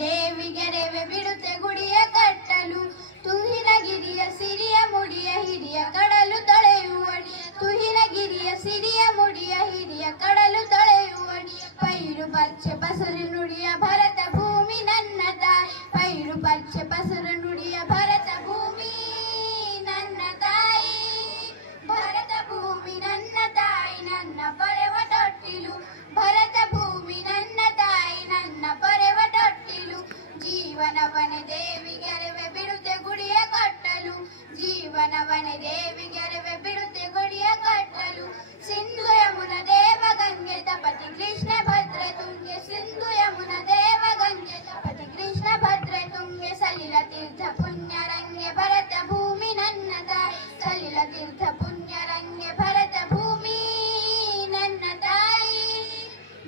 ದೇವಿಗೆ ರೆವೆ ಬಿಡುತ್ತೆ ಗುಡಿಯ ಕಟ್ಟಲು. ತುಹಿನಗಿರಿಯ ಸಿರಿಯ ಮುಡಿಯ ಹಿರಿಯ ಕಡಲು ತೊಳೆಯುವಡಿ. ತುಹಿನಗಿರಿಯ ಸಿರಿಯ ಮುಡಿಯ ಹಿರಿಯ ಕಡಲು ತೊಳೆಯುವಡಿ. ಪೈರು ಪಚ್ಚೆ ಬಸರು ನುಡಿಯ ಭರತ ಭೂಮಿ ನನ್ನ ತಾಯಿ. ಪೈರು ಪಚ್ಚೆ ಬಸರು ನುಡಿಯ ಭರತ ಭೂಮಿ ನನ್ನ ತಾಯಿ. ಭರತ ಭೂಮಿ ನನ್ನ ತಾಯಿ ನನ್ನ ಪರೆವ ತೊಟ್ಟಿಲು. ಭರತ ಭೂಮಿ ನನ್ನ ತಾಯಿ ನನ್ನ ಪರೆವ ತೊಟ್ಟಿಲು. ಜೀವನವನ ದೇವಿಗೆರವೆ ಬಿಡುತ್ತೆ ಗುಡಿಯ ಕಟ್ಟಲು. ಜೀವನವನ ದೇವಿಗೆರವೆ ಬಿಡುತ್ತೆ ಗುಡಿಯ ಕಟ್ಟಲು. ಸಿಂಧು ಯಮುನ ದೇವ ಗಂಗೆ ತಪತಿ ಕೃಷ್ಣ ಭದ್ರ ತುಂಗೆ. ಸಿಂಧು ಯಮುನ ದೇವ ಗಂಗೆ ತಪತಿ ಕೃಷ್ಣ ಭದ್ರ ತುಂಗೆ. ಸಲಿಲ ತೀರ್ಥ ಪುಣ್ಯ ರಂಗೆ ಭರತ ಭೂಮಿ ನನ್ನ ತಾಯಿ. ಸಲಿಲ ತೀರ್ಥ ಪುಣ್ಯ ರಂಗೆ ಭರತ ಭೂಮಿ ನನ್ನ ತಾಯಿ.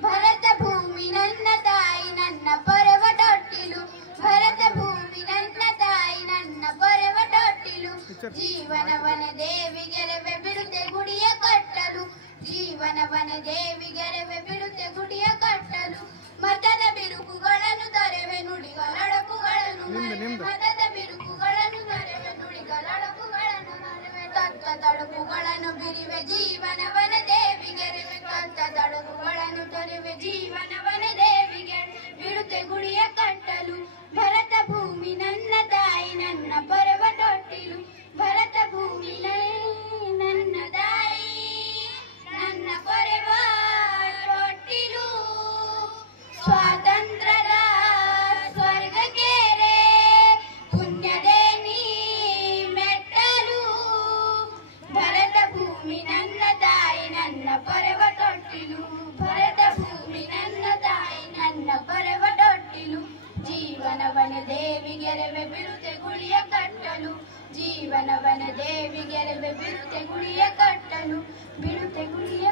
ಭರತ ಭೂಮಿ ನನ್ನ ತಾಯಿ ನನ್ನ ಪರವ ತೊಟ್ಟಿಲು. ಭರತ ಭೂಮಿ ನನ್ನ ತಾಯಿ ನನ್ನ ಪರವ ತೊಟ್ಟಿಲು. ಜೀವನವನ ದೇವಿಗೆರವೆ ಬಿಡುತ್ತೆ ಗುಡಿಯ ಕಟ್ಟಲು. ಜೀವನವನ ದೇವಿಗೆರವೆ ಬಿಡುತ್ತೆ ಗುಡಿಯ ಕಟ್ಟಲು. ಮತದ ಬಿರುಕುಗಳನ್ನು ತರೆವೆ ನುಡಿಗಳಡಕುಗಳನ್ನು ಮರೆವೆ. ಮತದ ಬಿರುಕುಗಳನ್ನು ತರೆವೆ ನುಡಿಗಳಡಕುಗಳನ್ನು ಮರೆವೆ. ತತ್ತ ತಡುಕುಗಳನ್ನು ಬಿರಿವೆ ಜೀವನವನ ದೇವಿಗೆರವೆ. ತತ್ತ ತಡುಕುಗಳನ್ನು ತೊರೆವೆ ಜೀವನವನ ದೇವಿಗೆ ಬಿಡುತ್ತೆ ಗುಡಿಯ ಕಟ್ಟಲು. ಭರತ ಭೂಮಿ ನನ್ನ ತಾಯಿ ನನ್ನ ಪರವ ತೊಟ್ಟಿಲು. ಭರತ ಭೂಮಿ ನನ್ನ ತಾಯಿ ನನ್ನ ಪರವ ತೊಟ್ಟಿಲು. ಸ್ವಾತಂತ್ರ್ಯದ ಸ್ವರ್ಗಕ್ಕೇರೆ ಪುಣ್ಯದೇನಿ ಮೆಟ್ಟಲು. ಭರತ ಭೂಮಿ ನನ್ನ ತಾಯಿ ನನ್ನ ಪರವ ತೊಟ್ಟಿಲು. ಭರತ ಭೂಮಿ ನನ್ನ ತಾಯಿ ನನ್ನ ಪರವ ತೊಟ್ಟಿಲು. ಜೀವನವನ ದೇವಿಗೆರವೆ ಬಿಡುತ್ತೆ ಗುಡಿಯ ಕಟ್ಟಲು. ಜೀವನವನ ದೇವಿಗೆರವೆ ಬಿಡುತ್ತೆ ಗುಡಿಯ ಕಟ್ಟಲು. ಬಿಡುತ್ತೆ ಗುಡಿಯ